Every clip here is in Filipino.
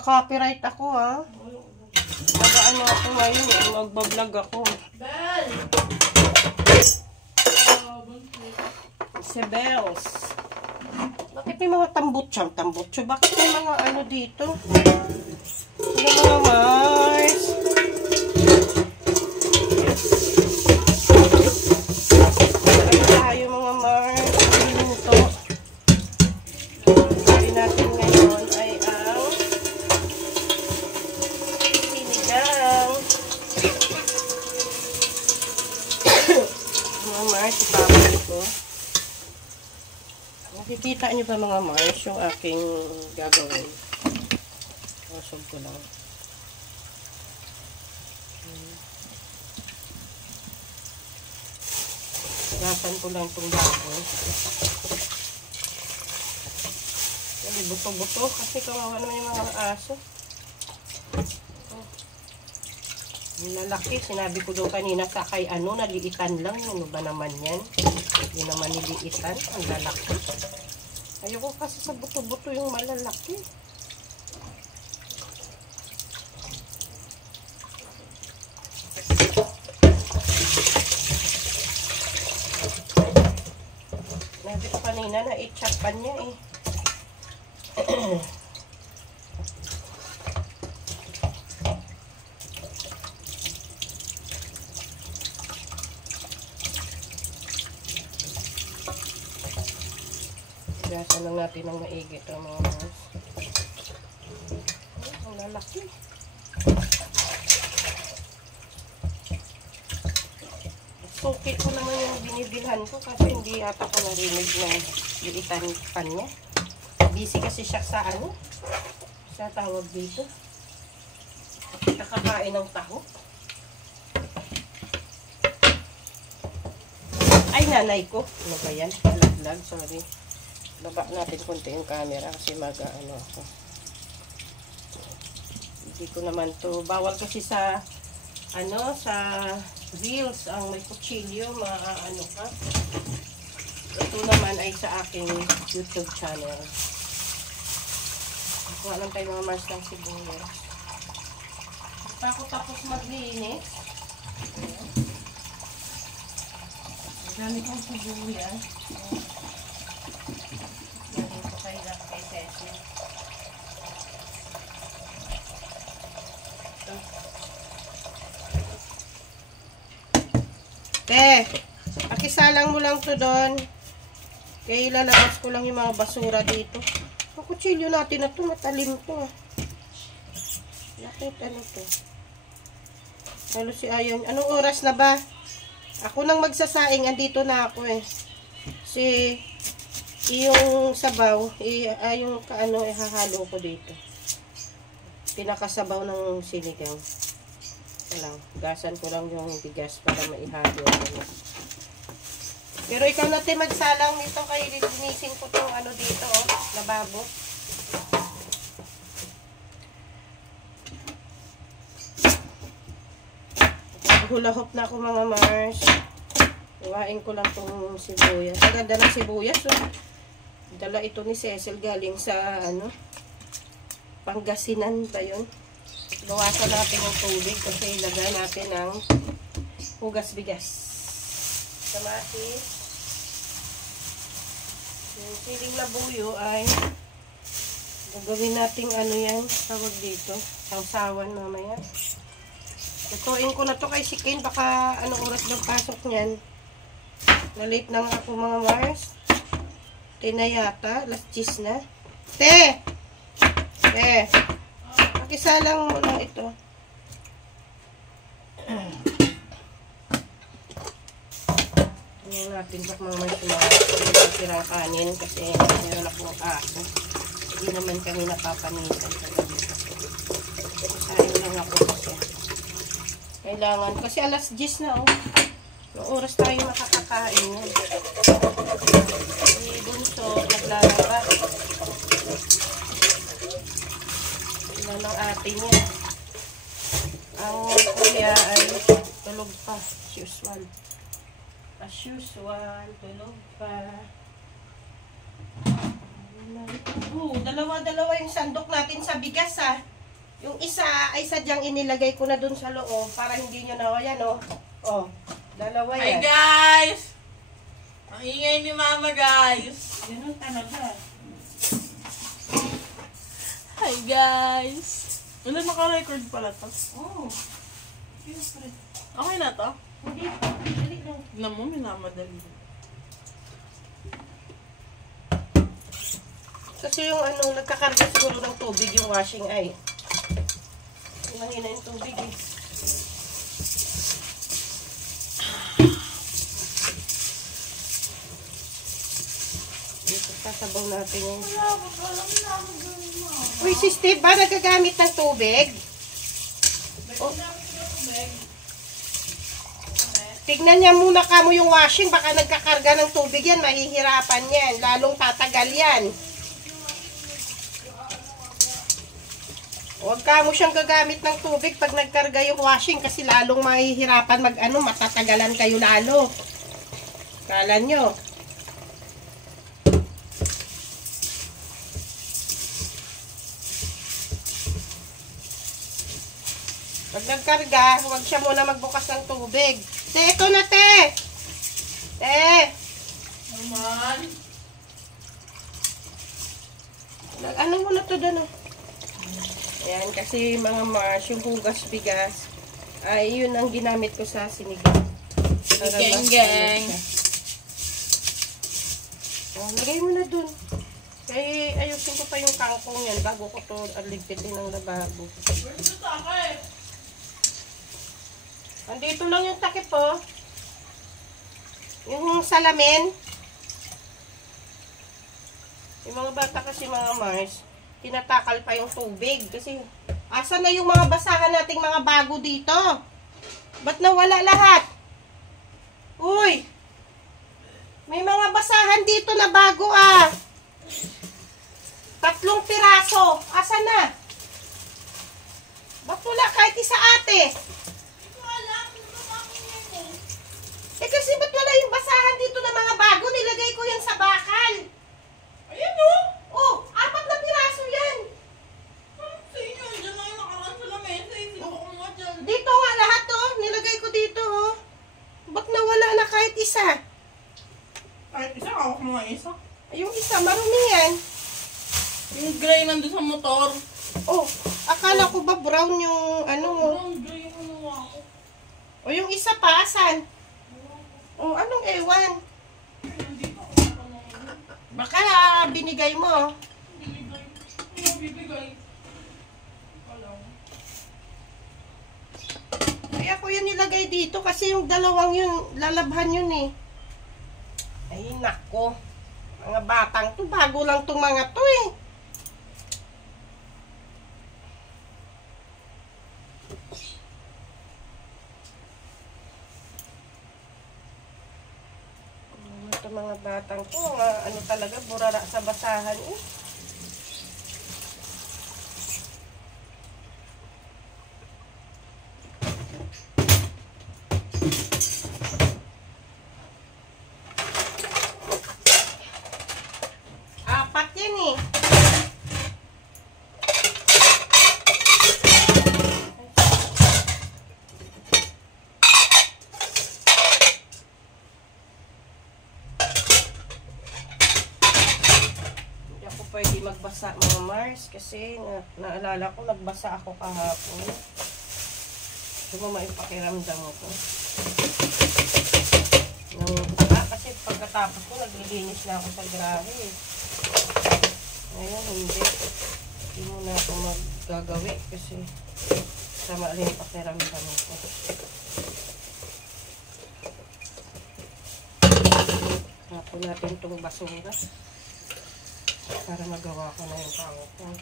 ma-copyright ako ha. Mag-ano ako ngayon eh. Magbablog ako. Si Bells. Bakit may mga tambutsyang tambutso? Bakit may mga ano dito? Ano mga Mars? Ano tayo mga Mars? Minuto. Sabi natin ngayon ay ang sinigang. Mga Mars, ipapalik ko. Nakikita niyo ba mga Mars yung aking gagawin? Masog ko lang. Gasan ko lang itong baboy. Kasi buto-buto kasi kawawa naman yung mga aso. Yung lalaki, sinabi ko doon kanina sa kay ano, naliitan lang. Ano ba naman yan? Hindi naman niliitan. Ang lalaki. Ayoko kasi sa buto-buto yung malalaki. Nabi ko kanina na i-chat pa niya eh. Gasan lang natin ang maigi ito mga Mars. Ang lalaki. Sukit ko naman yung binibilhan ko kasi hindi ata ko narinig na bilitan pa niya. Busy kasi siya sa ano? Sa tawag dito. Nakakain ng taho. Ay, nanay ko. Ano ba yan? Palaglag, sorry. Baba natin konti yung camera kasi mag-ano ako. Hindi ko naman to bawal kasi sa ano, sa reels ang may kutsilyo, ano ka. Ito naman ay sa aking YouTube channel. Kuha lang tayo mga Mars ng sibuyas. Ako tapos maglinis. Dami kong sibuyas. Kay Cecil. Pakisalang mo lang to doon. Kaya ilalabas ko lang yung mga basura dito. Ang kutsilyo natin na to, matalim to. Bakit ano to? Lalo si Ayon. Anong oras na ba? Ako nang magsasaing, andito na ako eh. Yung sabaw, yung kaano, ihahalo ko dito. Pinakasabaw ng sinigang. Lang, gasan ko lang yung bigas para maihalo. Pero ikaw natin magsalang nito kay linisin ko tong ano dito, oh, lababo. Hulahop na ako mga Mars. Iwain ko lang tong sibuyas. Ang ganda ng sibuyas, oh. Dala ito ni Cecil galing sa ano, Pangasinan ba yun? Bawasan natin yung tubig kasi ilagay natin ang hugas bigas. Kamatis. Yung siling labuyo ay gagawin natin ano yan, tawag dito, sawsawan mamaya. Tutuin ko na to kay si Ken, baka anong oras ng pasok niyan. Na-late na nga ako mga Mars. Na yata, alas 10 na. Te! Pakisalang mo na ito. Tingnan natin bak mga Mars sirang kanin kasi meron akong aso. Hindi naman kami napapanitan. Sayang lang ako kasi. Kailangan, kasi alas 10 na oh. Noong oras tayo makakakain yan. Bunso, naglalaba. Ilan ng ate niya. Ang kuya ay tulog pa. As usual. As usual, tulog pa. Dalawa-dalawa yung sandok natin sa bigas ha. Yung isa ay sadyang inilagay ko na dun sa loob para hindi nyo na, ayan o. Oh, dalawa Hi yan. guys! Ang ingay ni mama guys. Ganun talaga. Hi guys! Wala naka-record pala to. Oh. Okay na to? Hindi. Dali lang. Tignan mo, minamadali. Kasi yung ano, nagkakarga siguro ng tubig yung washing ay. Mahina yung tubig eh. Dito sasabaw natin yung... Uy, si Steve ba nagagamit ng tubig? Oh. Tignan niya muna kamo yung washing. Baka nagkakarga ng tubig yan. Mahihirapan yan. Lalong tatagal yan. Huwag ka mo siyang gagamit ng tubig pag nagkarga yung washing kasi lalong mahihirapan matatagalan kayo lalo. Kala nyo. Pag nagkarga, huwag siya muna magbukas ng tubig. Te, ito na te! Te! Naman. Ano mo na to doon oh? Ayan, kasi mga Mars, yung hugas bigas, ay yun ang ginamit ko sa sinigang. Geng-geng. Lagay mo na dun. Kaya ayusin ko pa yung kangkong yan bago ko to aligpit din ng lababo. Where's the takip? Andito lang yung takip po. Yung salamin. Yung mga bata kasi mga Mars, tinatakal pa yung tubig. Kasi, asan na yung mga basahan nating mga bago dito? Ba't nawala lahat? Uy! May mga basahan dito na bago ah. 3 piraso. Asan na? Ba't wala kahit isa ate? Kasi ba't wala yung basahan dito na mga bago? Nilagay ko yan sa bakal. Ayan o! Oh, 4 na piraso yan. Sa inyo, dyan na yung nakaraan sa lamesa. Sino ko nga dyan? Dito nga lahat oh. Nilagay ko dito oh. Ba't nawala na kahit isa? Kahit isa, ako mga isa. Yung isa, marumi yan. Yung gray nandun sa motor. Oh, akala ko ba brown yung ano mo? Brown gray yung ano ako. O yung isa pa, asan? Oh, anong ewan? Baka binigay mo. Bibigay. Ano bibigay? Alam. Kaya ko yun nilagay dito kasi yung dalawang yun, lalabhan yun eh. Ay, nako. Mga batang to, bago lang tong mga to eh. Ito mga batang to, ano talaga, burara sa basahan eh. Apat yan eh. Hindi ako pwede magbasa mga Mars kasi naalala ko nagbasa ako kahapon. Gusto mo maipakiramdam ko. Kasi pagkatapos ko naglilinis na ako sa grahe eh. Ngayon hindi. Hindi mo na ako maggagawi kasi sama rin pakiramdam ko. Tapon natin itong basura para magawa ko na yung kangkong.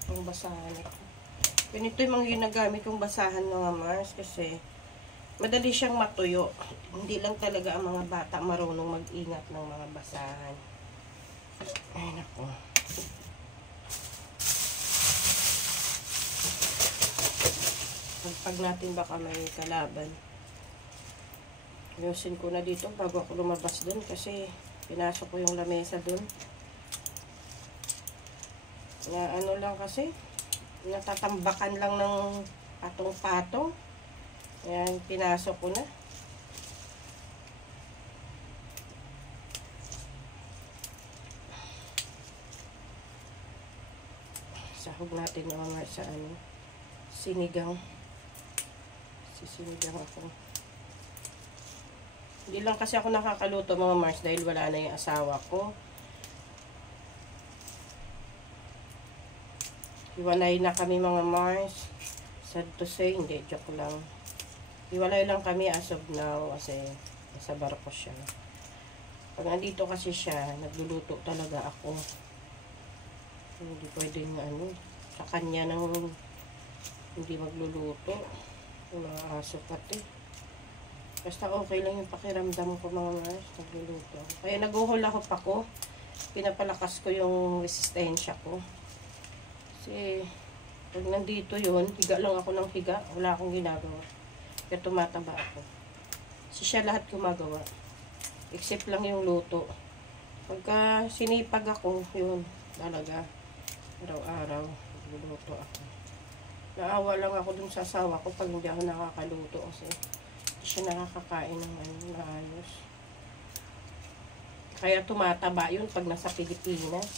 Itong basahan ito. Ganito yung mga ginagamit kong basahan mga Mars kasi madali siyang matuyo. Hindi lang talaga ang mga bata marunong mag-ingat ng mga basahan. Ay nako. Pag natin baka may kalaban. Ayusin ko na dito bago ako lumabas dun kasi pinasok ko yung lamesa dun. Na ano lang kasi, natatambakan lang ng patong-patong. Ayan, pinasok ko na. Sahog natin mga sa ano, sinigang. Sisinigang ako. Hindi lang kasi ako nakakaluto mga Mars dahil wala na yung asawa ko. Hiwalay na kami mga Mars. Sad to say, hindi, joke lang. Hiwalay lang kami as of now kasi nasa barko siya. Pag nandito kasi siya, nagluluto talaga ako. Hindi pwedeng ano, sa kanya nang hindi magluluto. Mga aso pati. Basta okay lang yung pakiramdam ko mga Mars, nagluluto. Kaya nag-uhulahop ako. Pinapalakas ko yung resistensya ko. Kasi pag nandito yun, higa lang ako ng higa. Wala akong ginagawa. Kaya tumataba ako. Kasi siya lahat gumagawa. Except lang yung luto. Pagka sinipag ako, yun, talaga. Araw-araw, nagluluto ako. Naawa lang ako dun sa asawa ko pag hindi ako nakakaluto kasi siya nakakakain ng ano, na ayos. Kaya tumataba yun pag nasa Pilipinas.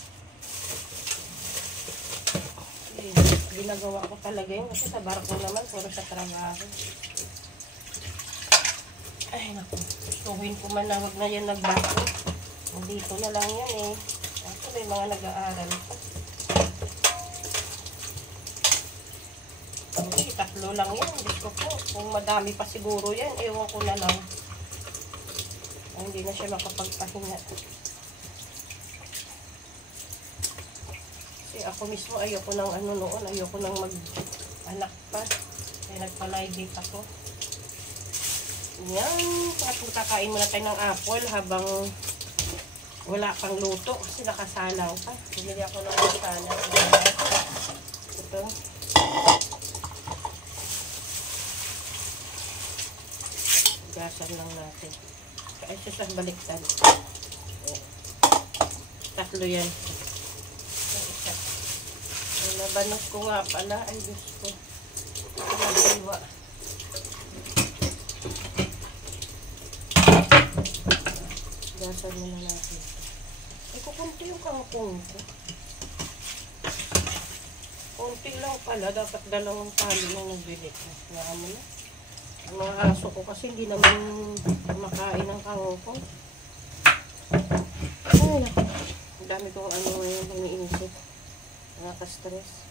Eh, ginagawa ko talaga yun kasi sa barko naman, puro sa trabaho. Ay, naku. Gustuhin ko man na wag na yan nagbarko. Dito na lang yan eh. Ako may mga nag-aaral ko. Hindi, 3 lang yan. Gusto ko. Kung madami pa siguro yan, ewan ko na lang. Ay, hindi na siya makapagpahinga. Kasi ako mismo ayoko ng ano noon. Ayoko nang mag-anak pa. Kaya nagpa-live date ako. Yan. At magkakain muna tayo ng apple habang wala pang luto. Kasi nakasalaw pa. Bumili ako ng masala. Ito. Gasan lang natin. Kaya siya sa baliktad. 3 yan. Isa. Nabanos ko nga pala. Ay, Diyos ko. Nagsiwa. Gasan muna natin. Ay, kukunti yung kangkong ko. Kunti lang pala. Dapat 2 tali na nagbili ko. Nga mo na. Ang mga aso ko kasi hindi naman makain ng kangkong. Ay, naku. Ang dami kong ano ngayon iniisip. Nakaka-stress.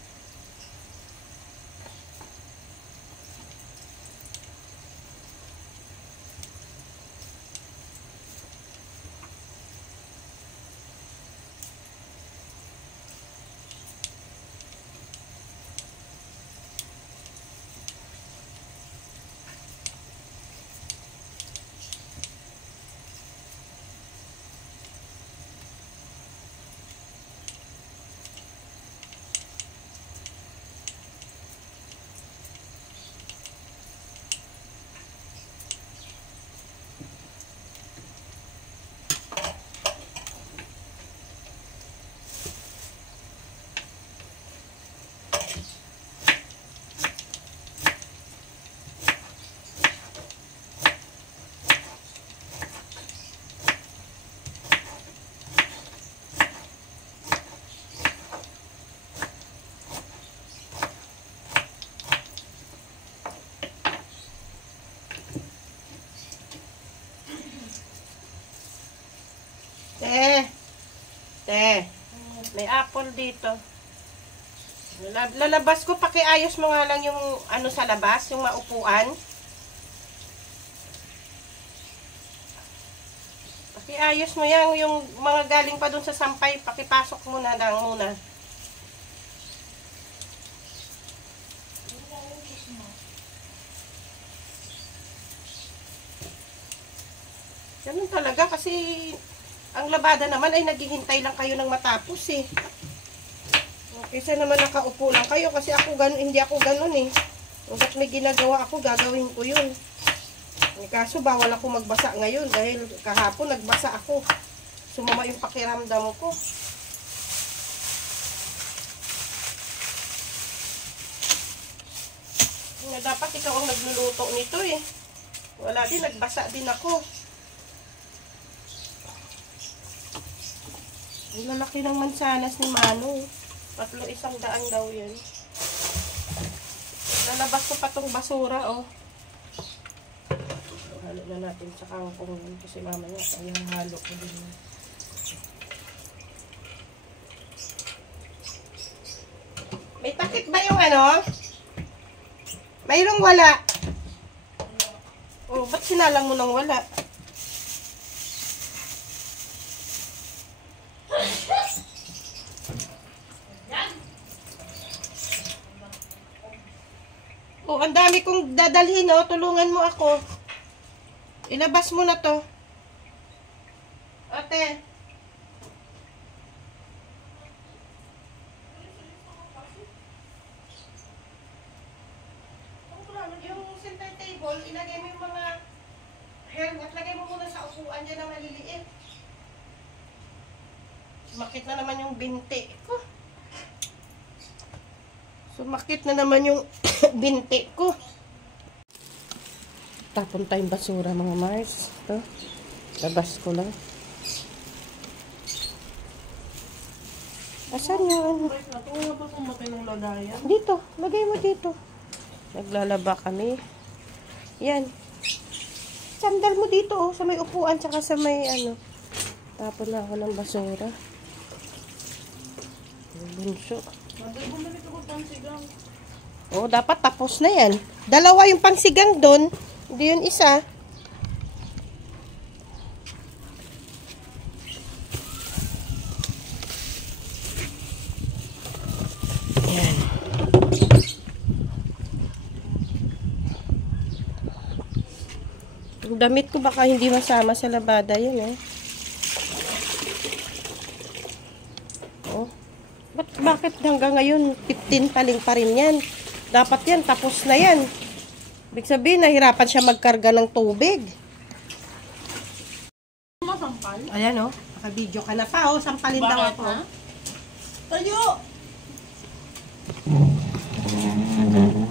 May apple dito. Lalabas ko, pakiayos mo nga lang yung ano sa labas, yung maupuan. Pakiayos mo yan, yung mga galing pa dun sa sampay, pakipasok mo na lang muna. Ganun talaga kasi ang labada naman ay naghihintay lang kayo ng matapos eh. Kaysa naman nakaupo lang kayo kasi ako ganun, hindi ako ganun eh. Hanggat may ginagawa ako, gagawin ko yun. Kaso bawal ako magbasa ngayon dahil kahapon nagbasa ako. Sumama yung pakiramdam ko. Dapat ikaw ang nagluluto nito eh. Wala din, nagbasa din ako. Ang lalaki ng mansanas ni Mano. 300 daw yan. Lalabas ko pa tong basura, oh. Halo na natin sa kangkong yun. Kasi mamaya, ayun, halo ko din. May takip ba yung ano? Mayroong wala. Oh, ba't sinalang mo nang wala? Oh, ang dami kong dadalhin, oh. Tulungan mo ako. Ilabas mo na to. Ate. Yung center table, ilagay mo yung mga hair at lagay mo muna sa upuan dyan na maliliit. Sumakit na naman yung binti ko. Sumakit na naman yung binti ko. Tapon tayong basura mga Mars. Ito. Labas ko lang. Asan yun? Dito. Lagay mo dito. Naglalaba kami. Yan. Sandal mo dito, oh. Sa may upuan, tsaka sa may, ano. Tapon na ako ng basura. Bunso. Oh, dapat tapos na yan. Dalawa yung pangsigang doon. Hindi yun isa. Yan. Yung damit ko baka hindi masama sa labada yun, eh. Oh. Bakit hanggang ngayon 15 taling pa rin yan? Dapat yan, tapos na yan. Ibig sabihin, nahirapan siya magkarga ng tubig. Masampal? Ayan, oh. Naka-video ka na pa, oh. Sampalin daw ako. Na? Tayo!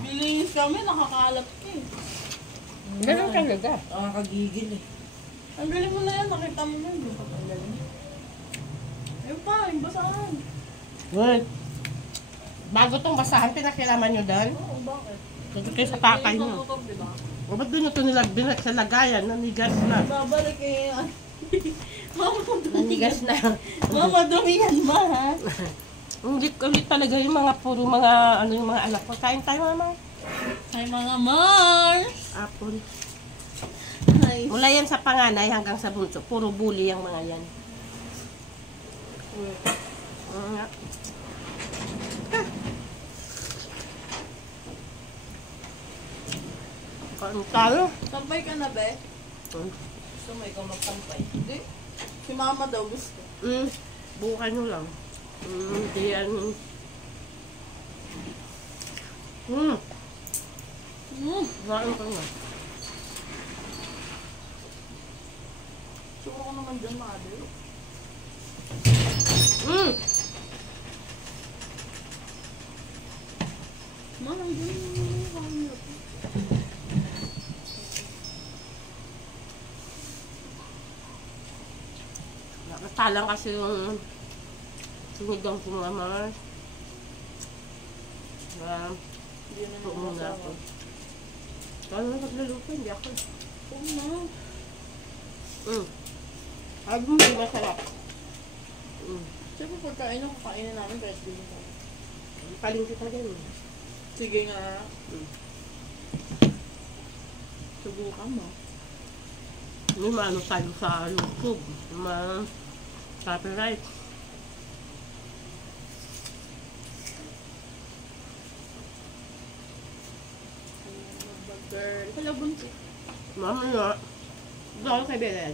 Bilinis kami, nakakalat ka eh. Ganun talaga. Nakakagigil eh. Ang galing mo na yan, nakita mo na yun. Ang galing. Ayun pa, yung basahan. Good. Bago tong basahan, pinakilaman nyo doon? Oo, bakit? Dito kayo sa takay nyo. Diba? O ba't doon ito nilagbinak sa lagayan? Nanigas na. Babalik eh. Mama, Nanigas na. Mama, dumi yan ba ha? Hindi talaga yung mga puro mga ano yung mga anak ko. Kain tayo mama. Hi mga Mars! Apple. Hi. Mula yan sa panganay hanggang sa bunso. Puro bully yung mga yan. Nga. Kain tayo. Sampay ka na be? Gusto mo ikaw magsampay? Hindi. Si mama daw gusto. Bukan nyo lang. Hindi yan. Kain ko nga. Suko ko naman dyan, mother. Mama, dyan. Nakatalang kasi yung sinigang ko mga Mars. Hindi na Huwag muna ako. Kaya na nagluluto, hindi ako. Oo na. Ay, hindi masarap. Siyempre pagkain ang kakainin namin kahit hindi ko. Paling kita din. Sige nga. Subukan mo. May maano tayo sa YouTube. Copyright. Girl. Hello, bunso. Mamaya. Doon kay Belen.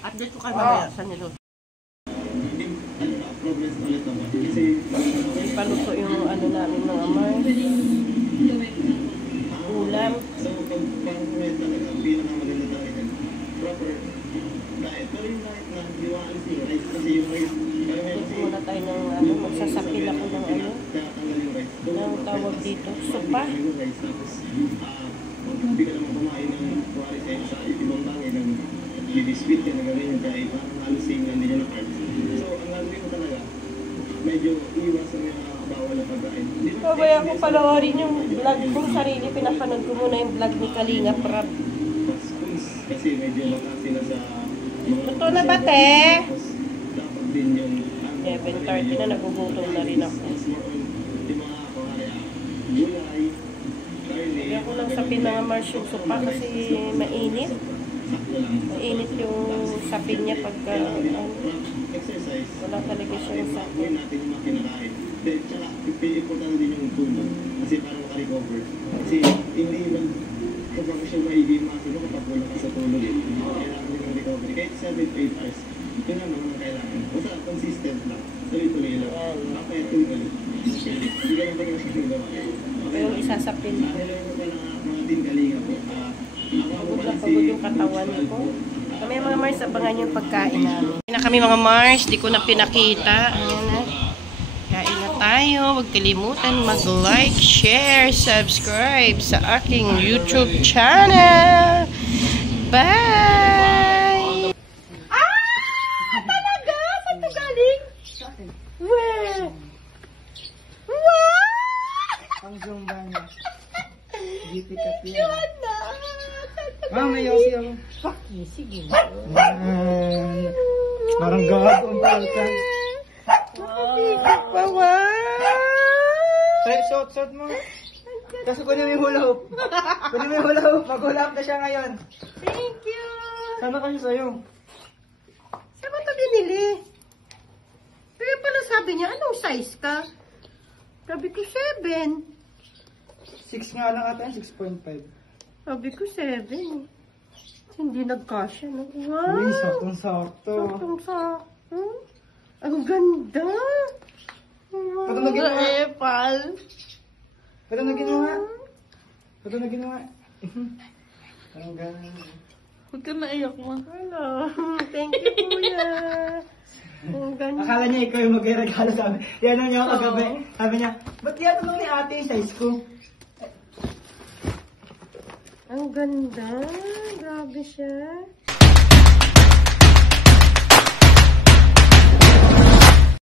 Update ko kayo mamaya sa nilo. Paluto yung ano namin mga Mars. Ulam. Muna tayo ng ano, magsasapil ako ng ano, ng tawag dito, sopa. Hindi ka naman kumain ng kuwari sa ibang bagay ng i-dispute ka na gawin yung kahit parang halusing hindi nyo na carbs. So, ang gagawin mo talaga, medyo iwas sa mga bawal na pagkain. Babaya ko palawarin yung vlog kong sarili. Pinapanood ko muna yung vlog ni Kalinga Prab. Kasi medyo mataas sila sa mga... Totoo na ba, te? Dapat din yung... 7:30 na, nagugutom na rin ako. Yung mga kuwari, gulay, Hindi ako lang sapin mga Mars yung sopa kasi mainit. Mainit yung sapin niya pagka exercise. wala talaga siyang sapin. Natin yung mga kinakain. Then, tsaka, important din yung tulog. Kasi parang makarecover. Kasi, hindi lang, kapag siya maiging masin mo kapag wala ka sa tulog, kailangan din ng recovery. Kahit 7 to 8 hours, ito lang naman ang kailangan. Basta, consistent lang. Tuloy-tuloy lang. Kapaya tuloy. Hindi ka lang tayo nasisin gawa. Yung isasapin ko. Hello mo pa na mga din kalinga po. Pagod na pagod yung katawan ko. Kami mga Mars, abangan yung pagkain namin. Kain na kami mga Mars, di ko na pinakita. Ayan na. Kain na tayo. Huwag kalimutan mag-like, share, subscribe sa aking YouTube channel. Bye! Ah! Talaga? Saan ka galing? Weh! Wow! Ang zumba niya. GP cut yan. Yan na! Ma'am, may yosi ako. Paki, sige. Parang gawag ang palkan. Makasikat pa, wow! Side shot mo. Kasi kunin mo yung hula hoop. Kunin mo yung hula hoop. Mag-hula hoop na siya ngayon. Thank you! Sana kasi sa'yo. Saan mo ito binili? Kaya pala sabi niya, anong size ka? Sabi ko, 7. 6 nga lang ata, 6.5. Sabi ko, 7. Hindi nagkasya, no? Wow! Uy, saktong-sakto. Saktong-sakto. Ang ganda! Wow! Patunogin mo nga. Epal! Patunogin mo nga. Patunogin mo nga. Parang gano'n. Huwag ka naiyak mo. Hello. Thank you, kuya. Ang ganda. Akala niya ikaw yung mag-regalo sa amin. Yan niya ako kagabi. Sabi niya, ba't tinatanong ni ate yung size ko? Ang ganda. Grabe siya.